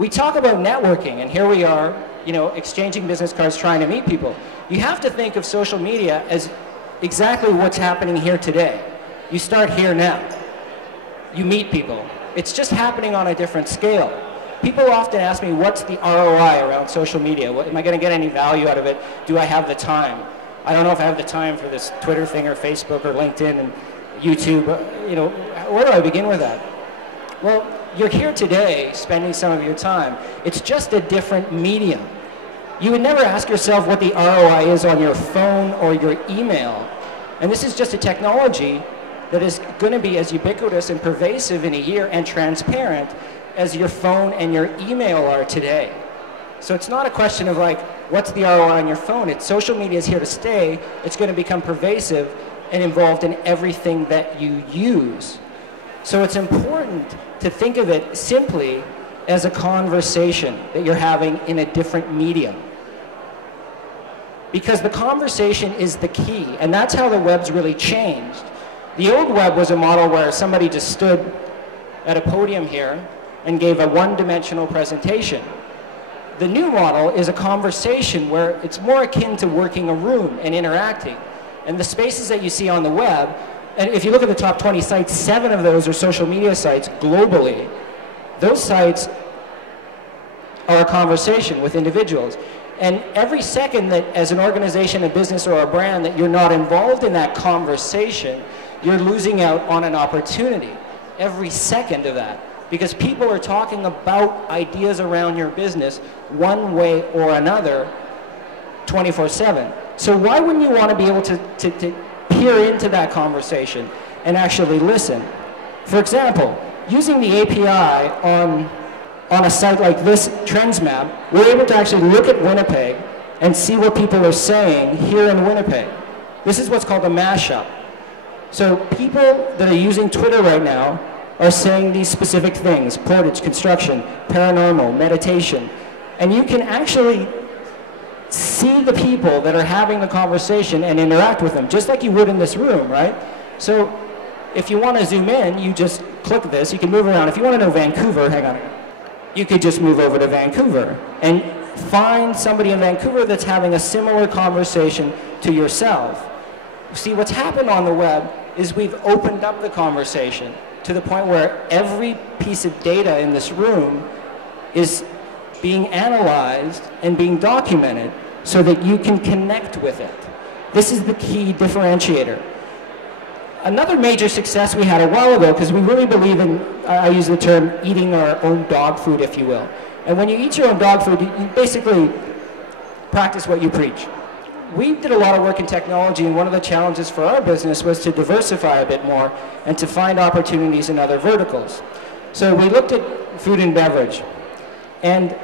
We talk about networking, and here we are, you know, exchanging business cards, trying to meet people. You have to think of social media as exactly what's happening here today. You start here now. You meet people. It's just happening on a different scale. People often ask me, what's the ROI around social media? Am I going to get any value out of it? Do I have the time? I don't know if I have the time for this Twitter thing or Facebook or LinkedIn and YouTube. You know, where do I begin with that? Well, you're here today spending some of your time. It's just a different medium. You would never ask yourself what the ROI is on your phone or your email. And this is just a technology that is going to be as ubiquitous and pervasive in a year and transparent as your phone and your email are today. So it's not a question of like, what's the ROI on your phone? It's social media is here to stay. It's going to become pervasive and involved in everything that you use. So it's important to think of it simply as a conversation that you're having in a different medium. Because the conversation is the key, and that's how the web's really changed. The old web was a model where somebody just stood at a podium here and gave a one-dimensional presentation. The new model is a conversation where it's more akin to working a room and interacting. And the spaces that you see on the web, and if you look at the top 20 sites, 7 of those are social media sites globally. Those sites are a conversation with individuals. And every second that as an organization, a business, or a brand that you're not involved in that conversation, you're losing out on an opportunity. Every second of that. Because people are talking about ideas around your business one way or another 24/7. So why wouldn't you want to be able to peer into that conversation and actually listen? For example, using the API on a site like this Trends Map, we're able to actually look at Winnipeg and see what people are saying here in Winnipeg. This is what's called a mashup. So people that are using Twitter right now are saying these specific things: portage, construction, paranormal, meditation. And you can actually see the people that are having the conversation and interact with them, just like you would in this room, right? So if you want to zoom in, you just click this. You can move around. If you want to know Vancouver, hang on. You could just move over to Vancouver and find somebody in Vancouver that's having a similar conversation to yourself. See, what's happened on the web is we've opened up the conversation to the point where every piece of data in this room is being analyzed and being documented so that you can connect with it. This is the key differentiator. Another major success we had a while ago, because we really believe in, I use the term, eating our own dog food, if you will. And when you eat your own dog food, you basically practice what you preach. We did a lot of work in technology, and one of the challenges for our business was to diversify a bit more and to find opportunities in other verticals. So we looked at food and beverage, and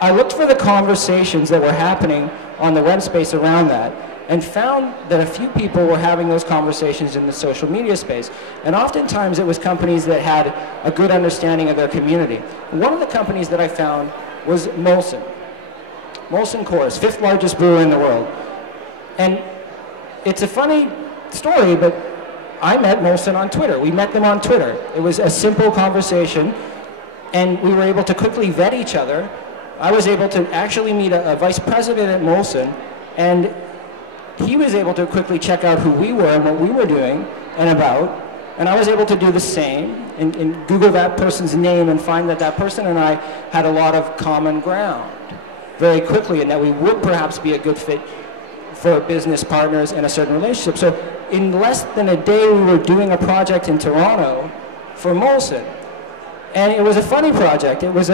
I looked for the conversations that were happening on the web space around that, and found that a few people were having those conversations in the social media space. And oftentimes it was companies that had a good understanding of their community. One of the companies that I found was Molson. Molson Coors, 5th largest brewer in the world. And it's a funny story, but I met Molson on Twitter. We met them on Twitter. It was a simple conversation, and we were able to quickly vet each other. I was able to actually meet a vice president at Molson, and he was able to quickly check out who we were and what we were doing and about. And I was able to do the same and Google that person's name and find that that person and I had a lot of common ground very quickly, and that we would perhaps be a good fit for business partners in a certain relationship. So in less than a day, we were doing a project in Toronto for Molson. And it was a funny project. It was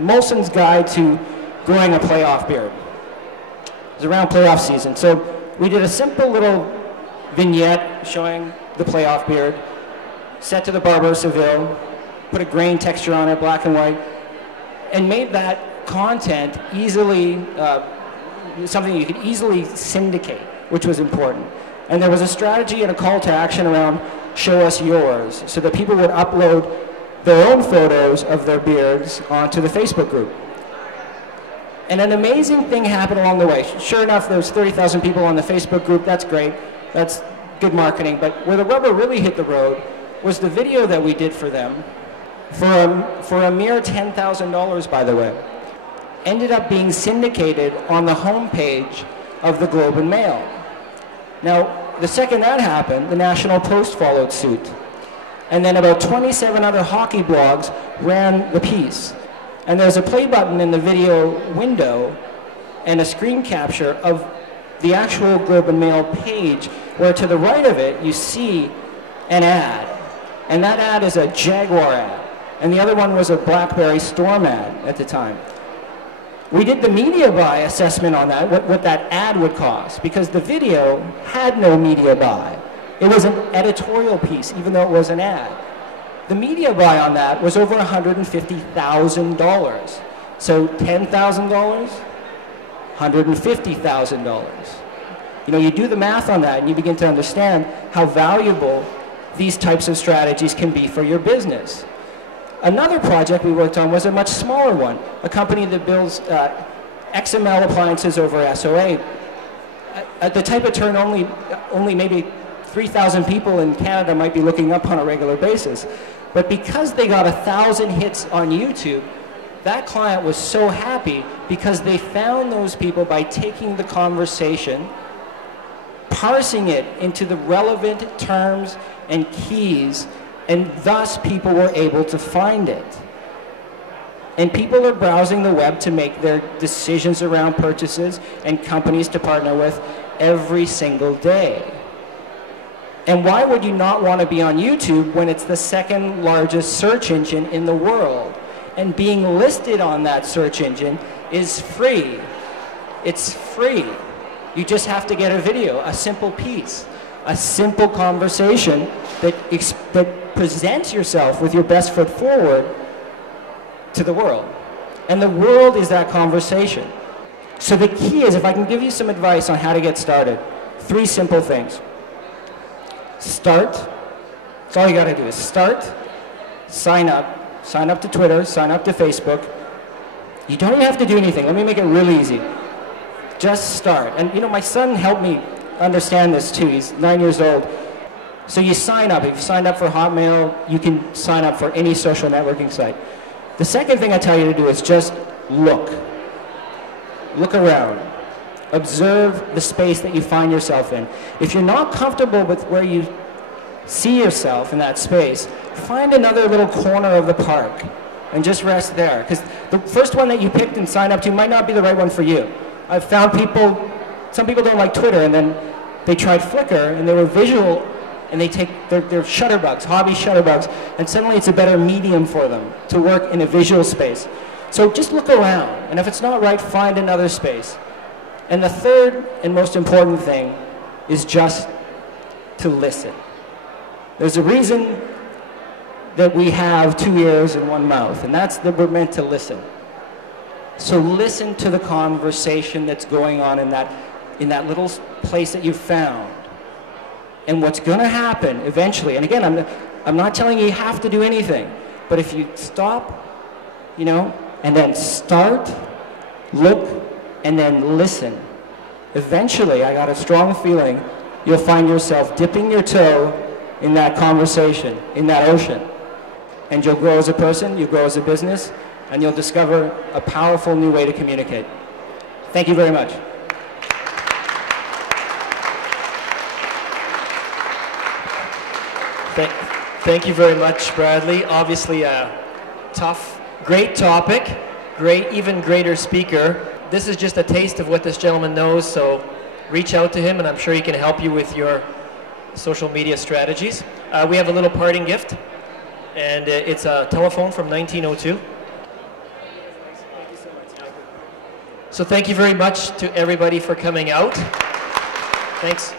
Molson's guide to growing a playoff beard. It was around playoff season. So we did a simple little vignette showing the playoff beard, set to the Barber of Seville, put a grain texture on it, black and white, and made that content easily, something you could easily syndicate, which was important. And there was a strategy and a call to action around show us yours, so that people would upload their own photos of their beards onto the Facebook group. And an amazing thing happened along the way. Sure enough, there was 30,000 people on the Facebook group. That's great. That's good marketing. But where the rubber really hit the road was the video that we did for them. for a mere $10,000, by the way, ended up being syndicated on the homepage of the Globe and Mail. Now, the second that happened, the National Post followed suit. And then about 27 other hockey blogs ran the piece. And there's a play button in the video window and a screen capture of the actual Globe and Mail page, where to the right of it you see an ad. And that ad is a Jaguar ad. And the other one was a BlackBerry Storm ad at the time. We did the media buy assessment on that, what that ad would cost, because the video had no media buy. It was an editorial piece, even though it was an ad. The media buy on that was over $150,000. So $10,000, $150,000. You know, you do the math on that and you begin to understand how valuable these types of strategies can be for your business. Another project we worked on was a much smaller one, a company that builds XML appliances over SOA. The type of turn only maybe 3,000 people in Canada might be looking up on a regular basis. But because they got 1,000 hits on YouTube, that client was so happy because they found those people by taking the conversation, parsing it into the relevant terms and keys, and thus people were able to find it. And people are browsing the web to make their decisions around purchases and companies to partner with every single day. And why would you not want to be on YouTube when it's the second largest search engine in the world? And being listed on that search engine is free. It's free. You just have to get a video, a simple piece, a simple conversation that presents yourself with your best foot forward to the world. And the world is that conversation. So the key is, if I can give you some advice on how to get started, 3 simple things. Start. That's all you got to do is start, sign up to Twitter, sign up to Facebook. You don't even have to do anything. Let me make it really easy. Just start. And you know, my son helped me understand this too. He's 9 years old. So you sign up. If you signed up for Hotmail, you can sign up for any social networking site. The second thing I tell you to do is just look. Look around. Observe the space that you find yourself in. If you're not comfortable with where you see yourself in that space, find another little corner of the park and just rest there. Because the first one that you picked and signed up to might not be the right one for you. I've found some people don't like Twitter, and then they tried Flickr, and they were visual, and they're shutterbugs, hobby shutterbugs, and suddenly it's a better medium for them to work in a visual space. So just look around, and if it's not right, find another space. And the third and most important thing is just to listen. There's a reason that we have 2 ears and 1 mouth, and that's that we're meant to listen. So listen to the conversation that's going on in that little place that you've found. And what's going to happen eventually, and again, I'm not telling you have to do anything, but if you stop, you know, and then start, look, and then listen, eventually, I got a strong feeling, you'll find yourself dipping your toe in that conversation, in that ocean. And you'll grow as a person, you'll grow as a business, and you'll discover a powerful new way to communicate. Thank you very much. Thank you very much, Bradley. Obviously a tough, great topic, even greater speaker. This is just a taste of what this gentleman knows, so reach out to him, and I'm sure he can help you with your social media strategies. We have a little parting gift, and it's a telephone from 1902. So thank you very much to everybody for coming out. Thanks.